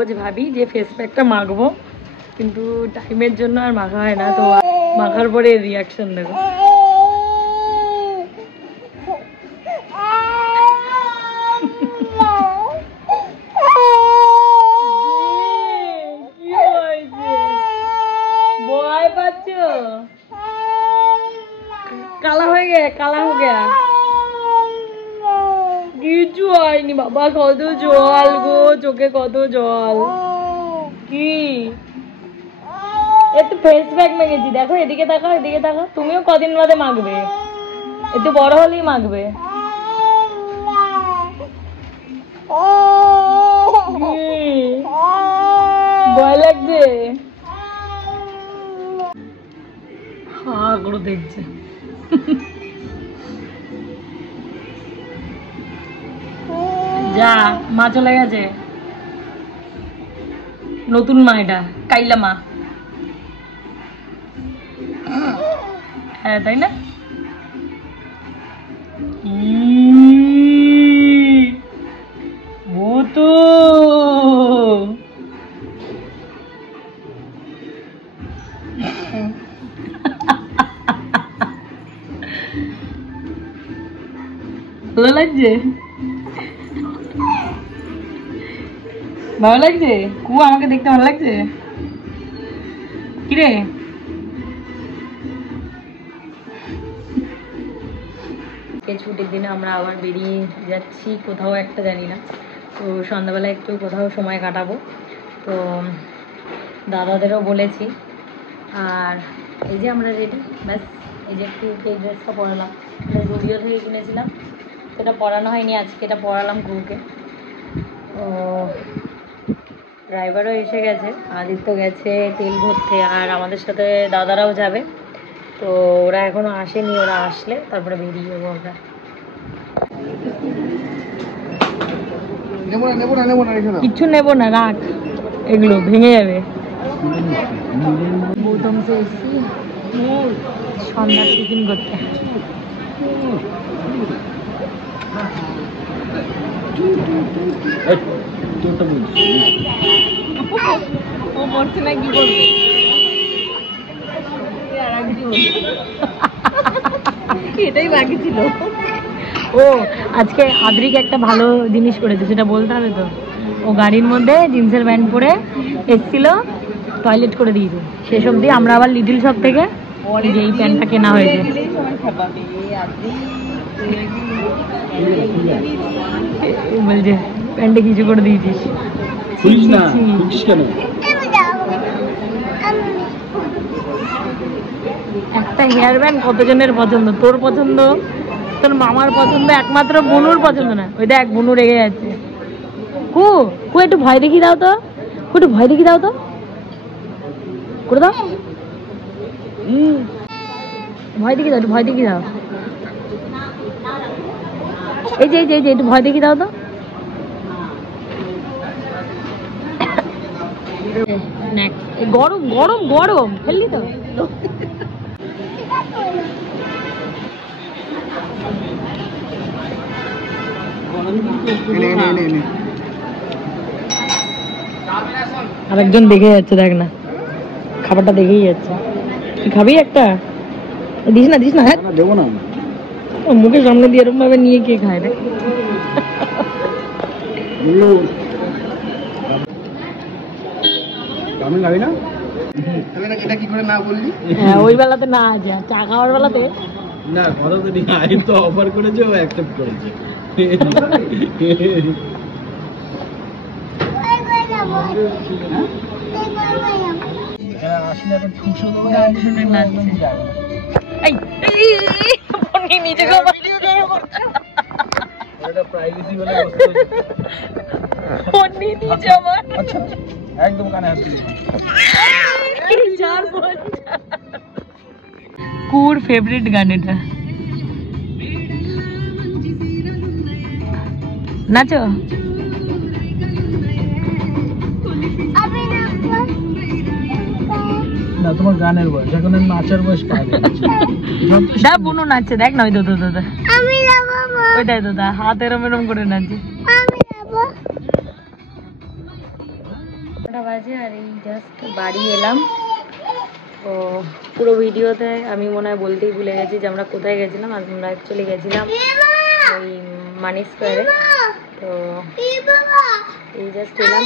রোজ ভাবি যে ফেস প্যাকটা মাখবো, কিন্তু টাইমের জন্য আর মাখা হয় না। তো মাখার পরে রিয়াকশন দেখো। কালা হয়ে গে, কালা হয়ে গেয়া, কিছু হয়নি বাবা। কত জল গো, চোখে কত জল। কি একটু ফেস প্যাক মেখেছি, দেখো এদিকে তাকাও, এদিকে তাকাও। তুমিও কদিন বাদে মাখবে, একটু বড় হলেই মাখবে। ভয় লাগছে? হ্যাঁ করে দেখছে। যা, মা চলে গেছে, নতুন মা, এটা কাইলা মা। হ্যাঁ তাই না? ভূতু ভালো লাগছে? ভালো লাগছে কু? আমাকে দেখতে ভালো লাগছে? কিরে ছুটির দিনে আমরা আবার বেরিয়ে যাচ্ছি কোথাও একটা, জানি না। তো সন্ধ্যাবেলা একটু কোথাও সময় কাটাবো, তো দাদাদেরও বলেছি। আর এই যে আমরা রেডি, ব্যাস। এই যে একটু এই ড্রেসটা পরালাম, এটা জুডিও থেকে কিনেছিলাম, সেটা পরানো হয়নি আজকে, এটা পরালাম গুরুকে। ও ড্রাইভারও এসে গেছে, আদিত্য গেছে তেল ভরতে, আর আমাদের সাথে দাদারাও যাবে। তো ওরা এখনো আসেনি, ওরা আসলে তারপরে বেরিয়ে যাবো আমরা। কিচ্ছু নেবো না, রাখ, এগুলো ভেঙে যাবে। গৌতম সে এসছি সন্ধ্যার টিফিন করতে। ও মরছে না, কি করবে? এটাই বাকি ছিল। ও আজকে আদ্রিক একটা ভালো জিনিস করেছে, সেটা বলতে হবে তো। ও গাড়ির মধ্যে জিন্সের প্যান্ট পরে এসেছিল, টয়লেট করে দিয়েছে। শেষ অবধি আমরা আবার লিটল শপ থেকে যে এই প্যান্টটা কেনা হয়েছে। বলছে প্যান্টে কিছু করে দিয়েছিস। একটা হেয়ার ব্যান্ড কতজনের পছন্দ? তোর পছন্দ, তোর মামার পছন্দ, একমাত্র বুনুর পছন্দ না। ওই দেখ বুনু রেগে যাচ্ছে। কু কু একটু ভয় দেখিয়ে দাও তো, একটু ভয় দেখিয়ে দাও তো, করে দাও। ভয় দেখিয়ে দাও, একটু ভয় দেখিয়ে দাও। এই যে এই যে একটু ভয় দেখিয়ে দাও তো। গরম গরম গরম ফেললি তো। আরেকজন দেখে যাচ্ছে, দেখ না, খাবারটা দেখেই যাচ্ছে। তুই খাবি একটা? দিস না, দিস না, হ্যাঁ দেবো না। মুখের সামনে দিয়ে এরকম ভাবে নিয়ে কে খায় রে? হ্যাঁ ওই বেলাতে না আছে, চা খাওয়ার বেলাতে না। কথা তো ঠিক, আইন তো অফার করেছে, ও অ্যাকসেপ্ট করেছে। একদম কানে হাত দিয়ে কুর ফেভারিট গান এটা। নাচো। না তোমার গানের বয়স, এখন নাচার বয়স পাবে। দা বুনু নাচছে, দেখ না ওই দাদা দাদা, আমি যাবো ওইটাই দাদা, হাত এরম এরম করে নাচছে। আমি যাবো। 11টা বাজে আর এই জাস্ট বাড়ি এলাম। তো পুরো ভিডিওতে আমি মনে হয় বলতেই ভুলে গেছি যে আমরা কোথায় গেছিলাম। আর আমরা অ্যাকচুয়ালি গেছিলাম ওই মানি স্কোয়ারে। তো এই জাস্ট এলাম।